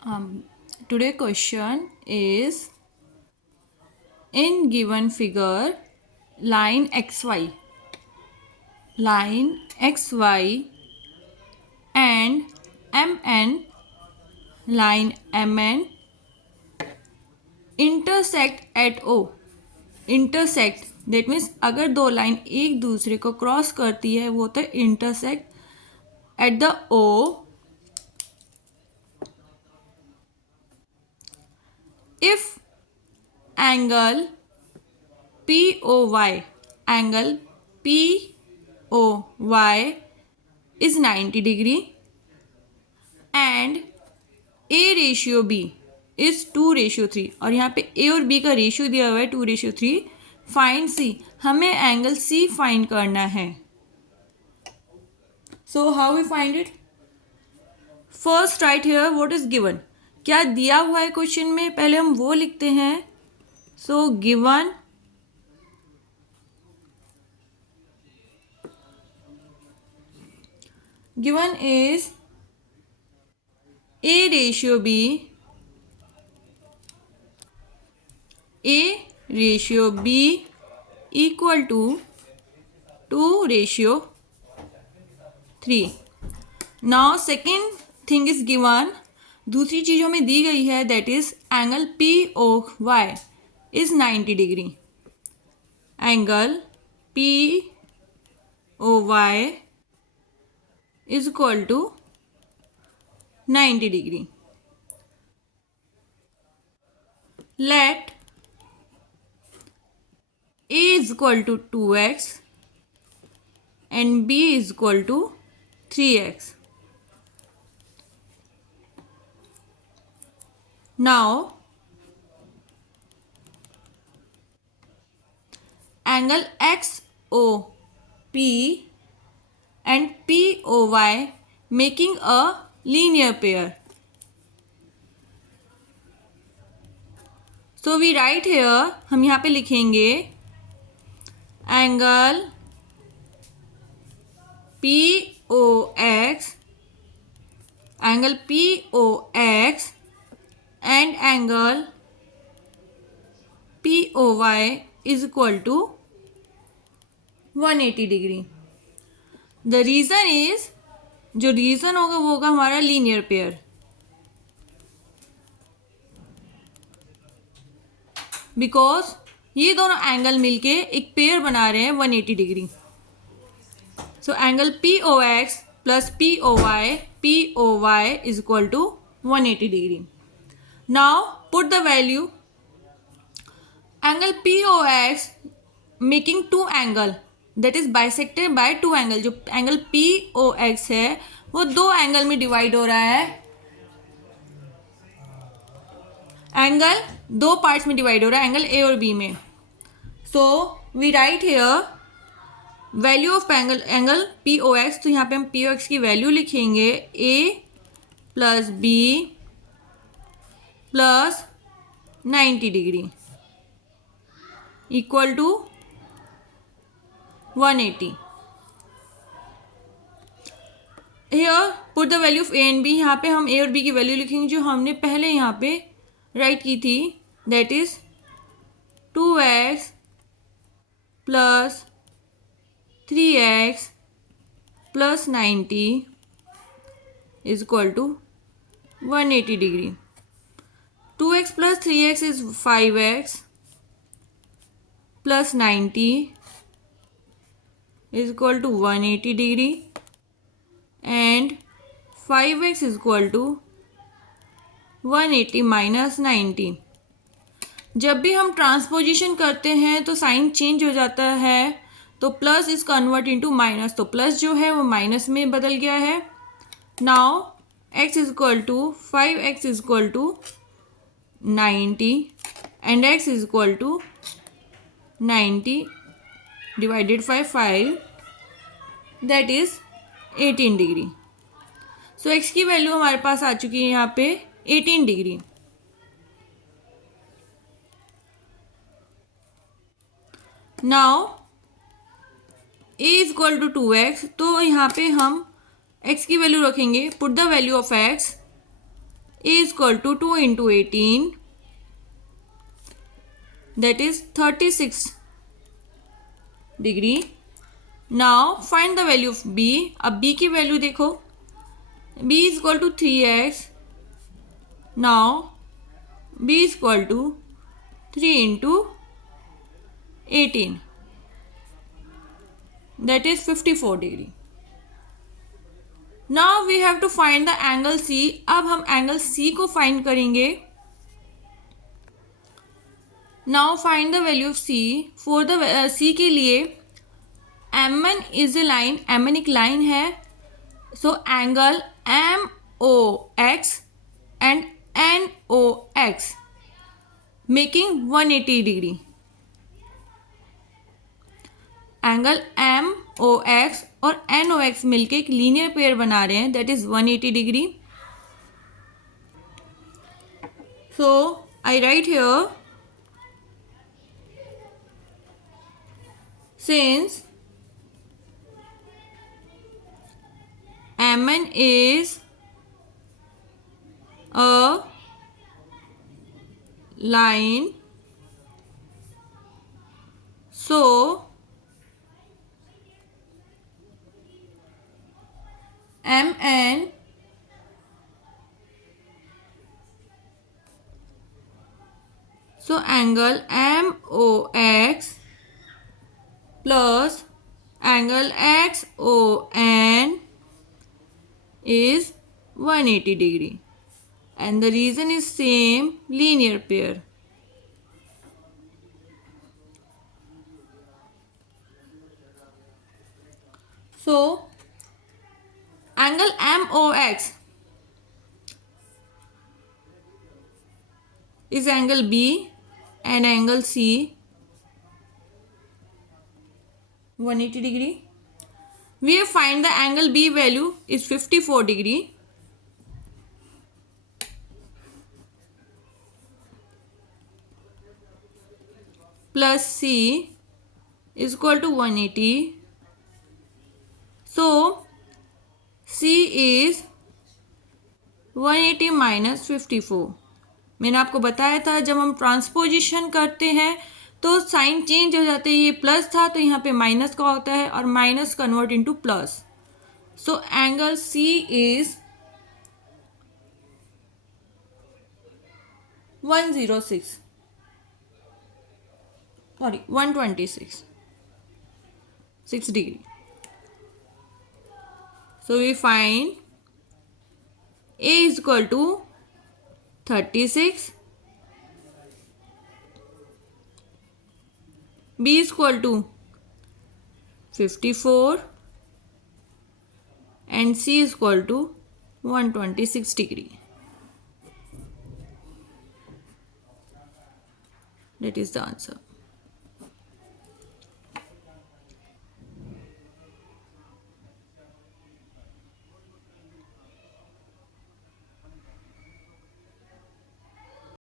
Today question is, in given figure line xy and mn line mn intersect at O. Intersect that means अगर दो line एक दूसरे को cross करती है वो होता है intersect at the O if angle POY is 90 degree and A ratio B is 2:3 और यहाँ पे A और B का रेशियो दिया हुआ है 2:3. Find C. हमें एंगल C फाइंड करना है. So how we find it? First write here what is given. क्या दिया हुआ है क्वेश्चन में, पहले हम वो लिखते हैं. So given is A ratio B equal to 2:3. Now second thing is given. दूसरी चीज हमें दी गई है that is angle POY is 90 degree. Angle POY is equal to 90 degree. Let A is equal to 2x and B is equal to 3x. Now angle XOP and POY making a linear pair. So we write here, हम यहाँ पे लिखेंगे angle POX and angle POY is equal to 180 degree. The reason is, जो reason होगा वो होगा हमारा linear pair. Because ये दोनों एंगल मिलके एक पेयर बना रहे हैं 180 degree. So angle POX plus POY is equal to 180 degree. Now put the value. Angle POX making two angle that is bisected by two angle. जो एंगल POX है वो दो एंगल में डिवाइड हो रहा है. एंगल दो पार्ट्स में डिवाइड हो रहा है, एंगल A और B में. So we write here value of angle POX. तो यहाँ पे हम POX की वैल्यू लिखेंगे A plus B plus 90 degree equal to 180. Here put the value of A and B. यहाँ पे हम A और B की वैल्यू लिखेंगे जो हमने पहले यहाँ पे राइट की थी, that is 2x plus 3x plus 90 is equal to 180 degree. 2x plus 3x is 5x plus 90 is equal to 180 degree and 5x is equal to 180 minus 90. जब भी हम ट्रांसपोजिशन करते हैं तो साइन चेंज हो जाता है, तो plus is convert into minus. तो प्लस जो है वो माइनस में बदल गया है. Now x is equal to 5x is equal to 90 and x is equal to 90 divided by 5 that is 18 degree. So x की वैल्यू हमारे पास आ चुकी है यहाँ पे 18 degree. Now A is equal to 2x. तो यहाँ पे हम x की वैल्यू रखेंगे. Put the value of x. A is equal to 2 into 18, that is 36 degree. Now find the value of B. अब B की वैल्यू देखो, B is equal to 3x. Now B is equal to 3 into 18, that is 54 degree. Now we have to find the angle C. अब हम angle C को find करेंगे. Now find the value of C. For the C के लिए M1 is a line, M1 एक line है, so angle MOX and NOX making 180 degree. Angle MOX और NOX मिलके एक लीनियर पेयर बना रहे हैं, that is 180 degree. So I right here, since MN is a line, so MN so angle MOX plus angle XON is 180 degree, and the reason is same linear pair. So angle MOX is angle B and angle C 180 degree. We have find the angle B value is 54 degree. Plus C is equal to 180. So C is 180 minus 54. मैंने आपको बताया था जब हम transposition करते हैं तो sign change हो जाते हैं. ये प्लस था तो यहाँ पे माइनस का होता है और minus convert into plus. So angle C is 126 6 degree. So we find A is equal to 36, B is equal to 54 and C is equal to 126 degree. That is the answer.